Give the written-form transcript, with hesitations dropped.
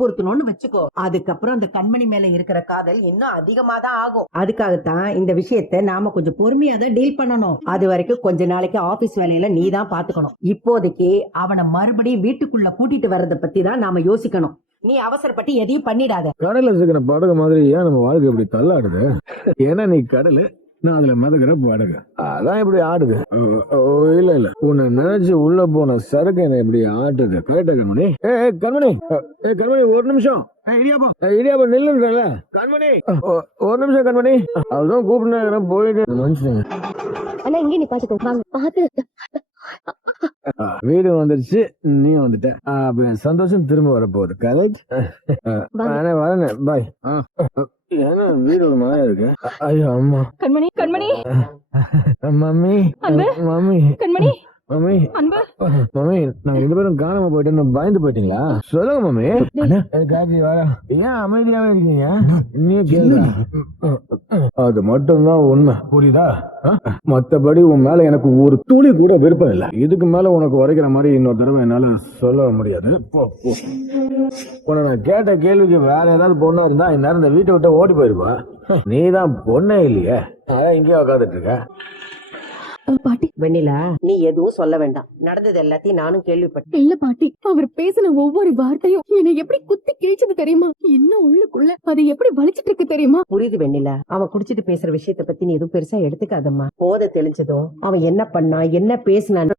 பொறுத்தணும்னு வச்சுக்கோ. அதுக்கப்புறம் அந்த கண்மணி மேல இருக்கிற காதல் இன்னும் அதிகமா தான் ஆகும். அதுக்காகத்தான் இந்த விஷயத்த நாம கொஞ்சம் பொறுமையா தான் டீல் பண்ணணும். அது வரைக்கும் கொஞ்ச நாளைக்கு ஆபீஸ் வேலையில நீ தான் பாத்துக்கணும். இப்போதைக்கு அவனை மறுபடியும் வீட்டுக்குள்ள கூட்டிட்டு வர்றத பத்தி தான் நாம யோசிக்கணும். நீ அவசரப்பட்டு எதையும் பண்ணிடாத. கடல்ல இருக்கிற படகு மாதிரி ஏன் நம்ம வாழ்க்கை இப்படி தள்ளாடுது? ஏன்னா நீ கடலு, நான் அதுல மிதக்கிற படகு, அதான் இப்படி ஆடுது. இல்ல இல்ல, உன்னை நினைச்சு உள்ள போன சரக்கு என்ன இப்படி ஆட்டுது. கரெக்டா கண்மணி? கண்மணி, கண்மணி ஒரு நிமிஷம். இடியாப்பா நில்லுன்றல கண்மணி, ஒரு நிமிஷம் கண்மணி. அதுதான் கூப்பிட்டு போயிட்டு மனுஷன். ஆனா இங்கே நீ பாத்துக்கோ, வாங்க பாத்து. வீடு வந்துருச்சு, நீ வந்துட்ட. சந்தோஷம் திரும்ப வரப்போகுது. கரெக்ட். வரேன், பாய். ஏன்னா வீடு ஒரு மாதிரி இருக்கு. ஐயோ அம்மா. கண்மணி, கண்மணி, மம்மி, மம்மி, கண்மணி, மம்மி, அன்பு, மம்மி, நாங்க ரெண்டு பேரும் காணாம போயிட்டு பயந்து போயிட்டீங்களா? சொல்லுங்க மம்மி. காட்சி வர ஏன் அமைதியாவே இருக்கீங்க? நீ கேளு. அது மட்டும்தான் உண்மை, புரியுதா? மத்தபடி உன் மேல எனக்கு ஒரு துளி கூட விருப்பம் இல்லை. இதுக்கு மேல உனக்கு உரைக்கிற மாதிரி இன்னொரு தடவை என்னால சொல்ல முடியாது. உன்னை நான் கேட்ட கேள்விக்கு வேற ஏதாவது பொண்ணா இருந்தா இந்நேரம் இந்த வீட்டை விட்டு ஓடி போயிருப்பா. நீதான் பொண்ணே இல்லையே, அதான் இங்கேயே உட்காந்துட்டு இருக்க. பாட்டி. வெண்ணிலா, நீ எதுவும் சொல்ல வேண்டாம். நடந்தது எல்லாத்தையும் நானும் கேள்விப்பட்டேன். இல்ல பாட்டி, அவர் பேசின ஒவ்வொரு வார்த்தையும் என்னை எப்படி குத்தி கிழிச்சது தெரியுமா? இன்னும் உள்ளுக்குள்ள அதை எப்படி வலிச்சிட்டு இருக்கு தெரியுமா? புரியுது வெண்ணிலா, அவன் குடிச்சிட்டு பேசுற விஷயத்த பத்தி நீ எதுவும் பெருசா எடுத்துக்காதம்மா. போதை தெளிஞ்சதும் அவன் என்ன பண்ணா என்ன பேசினான்